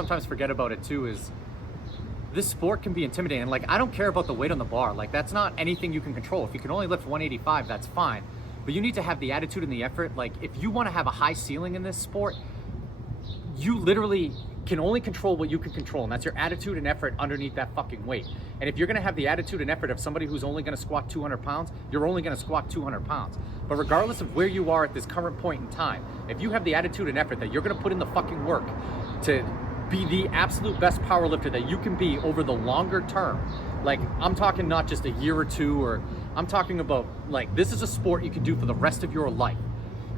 sometimes forget about it too is this sport can be intimidating. Like, I don't care about the weight on the bar. Like, that's not anything you can control. If you can only lift 185, that's fine. But you need to have the attitude and the effort. Like, if you want to have a high ceiling in this sport, you literally can only control what you can control, and that's your attitude and effort underneath that fucking weight. And if you're gonna have the attitude and effort of somebody who's only gonna squat 200 pounds, you're only gonna squat 200 pounds. But regardless of where you are at this current point in time, if you have the attitude and effort that you're gonna put in the fucking work to be the absolute best power lifter that you can be over the longer term, like, I'm talking not just a year or two, or I'm talking about, like, this is a sport you can do for the rest of your life.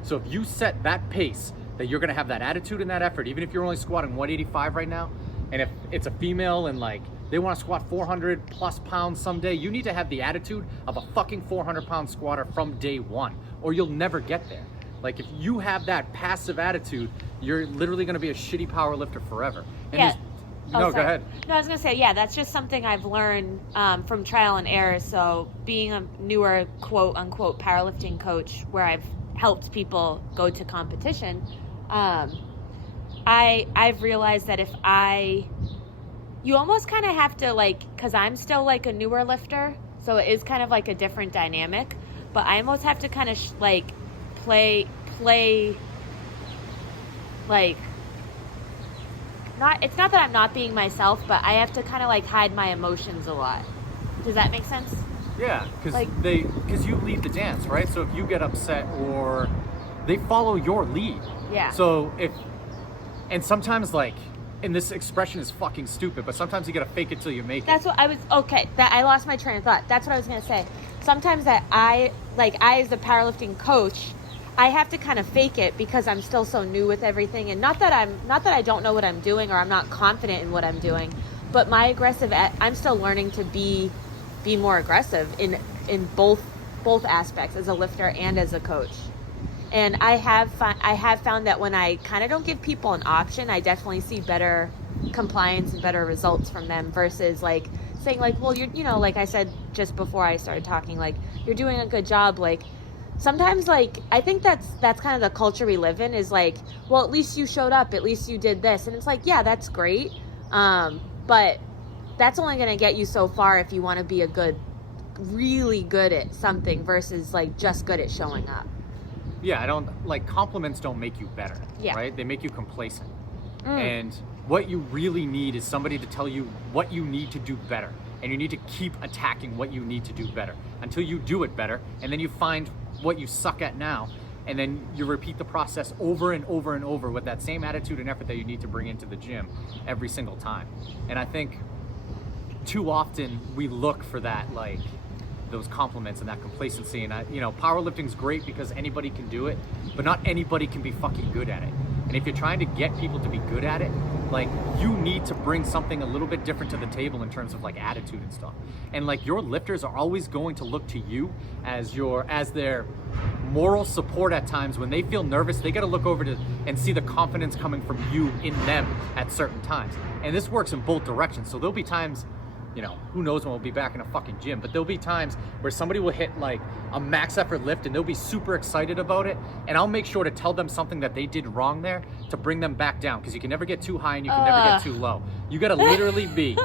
So if you set that pace, that you're gonna have that attitude and that effort, even if you're only squatting 185 right now, and if it's a female and like they wanna squat 400 plus pounds someday, you need to have the attitude of a fucking 400 pound squatter from day one, or you'll never get there. Like, if you have that passive attitude, you're literally gonna be a shitty power lifter forever. And Yeah. no, go ahead. No, I was going to say, yeah, that's just something I've learned from trial and error. So being a newer quote unquote powerlifting coach where I've helped people go to competition, I've realized that you almost kind of have to, like, because I'm still like a newer lifter, so it is kind of like a different dynamic, but I almost have to kind of play like, it's not that I'm not being myself, but I have to kind of like hide my emotions a lot. Does that make sense? Yeah, because Like- you lead the dance, right? So if you get upset, or they follow your lead. Yeah. So and sometimes, like, and this expression is fucking stupid, but sometimes you gotta fake it till you make it. That's what I was, okay, that I lost my train of thought. That's what I was going to say. Sometimes that I as a powerlifting coach, I have to kind of fake it because I'm still so new with everything. And not that I don't know what I'm doing, or I'm not confident in what I'm doing, but I'm still learning to be more aggressive in both aspects, as a lifter and as a coach. And I have found that when I kind of don't give people an option, I definitely see better compliance and better results from them, versus like saying like, well, like I said just before I started talking, like, you're doing a good job. Like, sometimes, like, I think that's kind of the culture we live in, is like, well, at least you showed up, at least you did this. And it's like, yeah, that's great. But that's only going to get you so far if you want to be really good at something, versus like just good at showing up. Yeah, compliments don't make you better, Yeah. right? They make you complacent. And what you really need is somebody to tell you what you need to do better. And you need to keep attacking what you need to do better until you do it better. And then you find what you suck at now. And then you repeat the process over and over and over with that same attitude and effort that you need to bring into the gym every single time. And I think too often we look for that, like, those compliments and that complacency. And powerlifting's great because anybody can do it, but not anybody can be fucking good at it. And if you're trying to get people to be good at it, like, you need to bring something a little bit different to the table in terms of like attitude and stuff. And like, your lifters are always going to look to you as their moral support at times. When they feel nervous, they got to look over and see the confidence coming from you in them at certain times. And this works in both directions. So there'll be times, who knows when we'll be back in a fucking gym, but there'll be times where somebody will hit like a max effort lift and they'll be super excited about it, and I'll make sure to tell them something that they did wrong there to bring them back down, because you can never get too high and you can never get too low. You got to literally be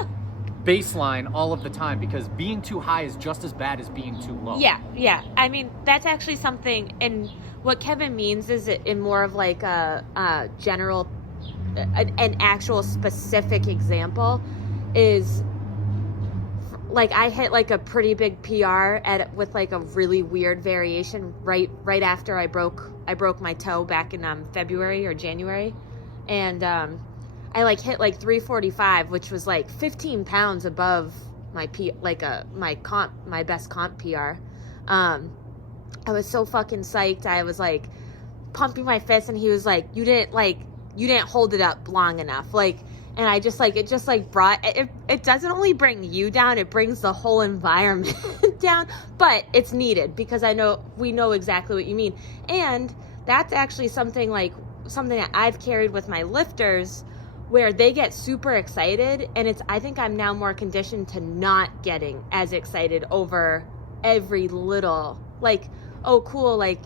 baseline all of the time, because being too high is just as bad as being too low. Yeah. I mean, that's actually something, and what Kevin means is in more of like a general, an actual specific example is, like, I hit like a pretty big PR with like a really weird variation right after I broke my toe back in February or January, and I like hit like 345, which was like 15 pounds above my my best comp PR. I was so fucking psyched. I was like pumping my fist, and he was like, you didn't hold it up long enough, like. And I just like, it just like brought, it doesn't only bring you down, it brings the whole environment down, but it's needed, because we know exactly what you mean. And that's actually something that I've carried with my lifters, where they get super excited, and I think I'm now more conditioned to not getting as excited over every little, like, oh cool, like,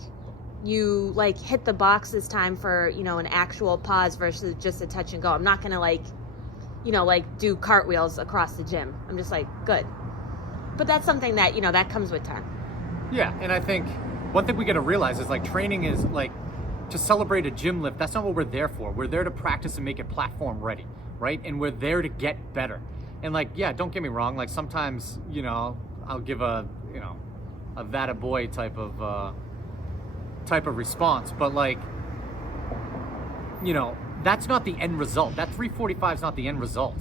you like hit the box this time for, an actual pause versus just a touch and go. I'm not gonna like like do cartwheels across the gym. I'm just like, good. But that's something that, that comes with time. Yeah, and I think one thing we got to realize is like training is like to celebrate a gym lift. That's not what we're there for. We're there to practice and make it platform ready, right? And we're there to get better. And like, yeah, don't get me wrong. Like sometimes, I'll give a that a boy type of response, but like, that's not the end result. That 345 is not the end result,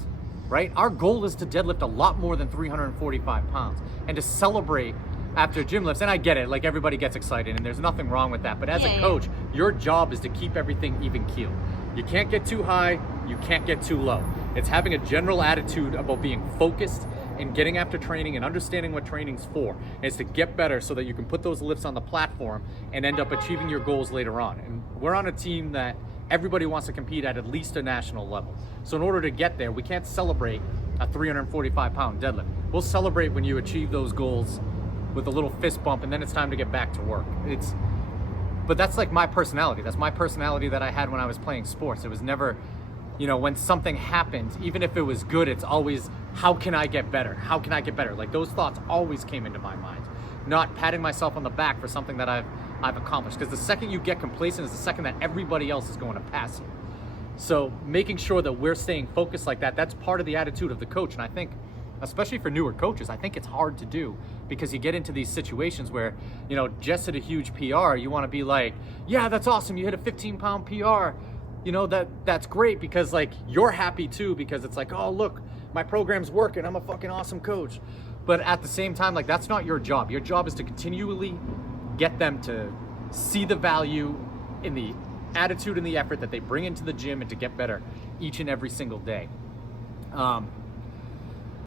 right? Our goal is to deadlift a lot more than 345 pounds and to celebrate after gym lifts. And I get it, like everybody gets excited and there's nothing wrong with that. But as a coach, your job is to keep everything even keel. You can't get too high, you can't get too low. It's having a general attitude about being focused and getting after training and understanding what training's for. And it's to get better so that you can put those lifts on the platform and end up achieving your goals later on. And we're on a team that everybody wants to compete at least a national level. So in order to get there, we can't celebrate a 345 pound deadlift. We'll celebrate when you achieve those goals with a little fist bump and then it's time to get back to work. But that's like my personality. That's my personality that I had when I was playing sports. It was never, when something happened, even if it was good, it's always, how can I get better? How can I get better? Like those thoughts always came into my mind. Not patting myself on the back for something that I've accomplished. Because the second you get complacent is the second that everybody else is going to pass you. So making sure that we're staying focused like that, that's part of the attitude of the coach. And I think, especially for newer coaches, I think it's hard to do because you get into these situations where, Jess hit a huge PR. You want to be like, yeah, that's awesome. You hit a 15-pound PR. That's great because like you're happy too because it's like, oh, look, my program's working. I'm a fucking awesome coach. But at the same time, like that's not your job. Your job is to continually get them to see the value in the attitude and the effort that they bring into the gym and to get better each and every single day.